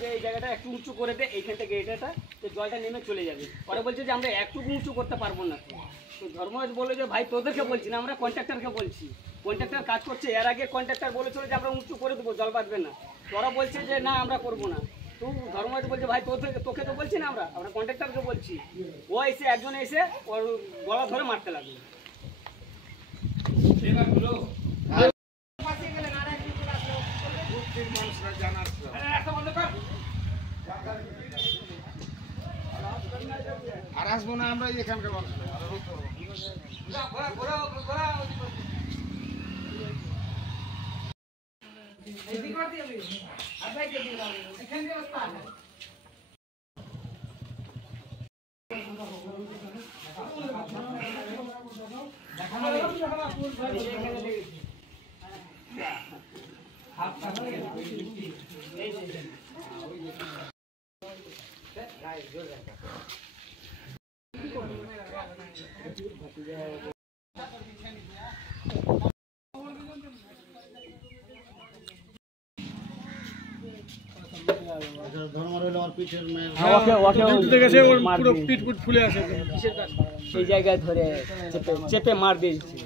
যে এই জায়গাটা একটু উঁচু করে দে, এইখান থেকে এটা তো জলটা নেমে চলে যাবে। ওরা বলছে যে আমরা একটু উঁচু করতে পারবো না। তো ধর্মরাজ বললো যে ভাই তোদেরকে বলছি না, আমরা কন্ট্রাক্টরকে বলছি, কন্ট্রাক্টর কাজ করছে। এর আগে কন্ট্রাক্টর বলেছিল যে আমরা উঁচু করে দেবো, জল বাঁধবে না। তোরা বলছে যে না আমরা করবো না। তো ধর্মরাজ বলছে ভাই তোকে তো বলছি না, আমরা কন্ট্রাক্টরকে বলছি। ও এসে একজন এসে ওর গলা ধরে মারতে লাগলো। আর আসবো না আমরা এখানকার মানুষ। সেই জায়গায় ধরে চেপে মার দিয়েছি।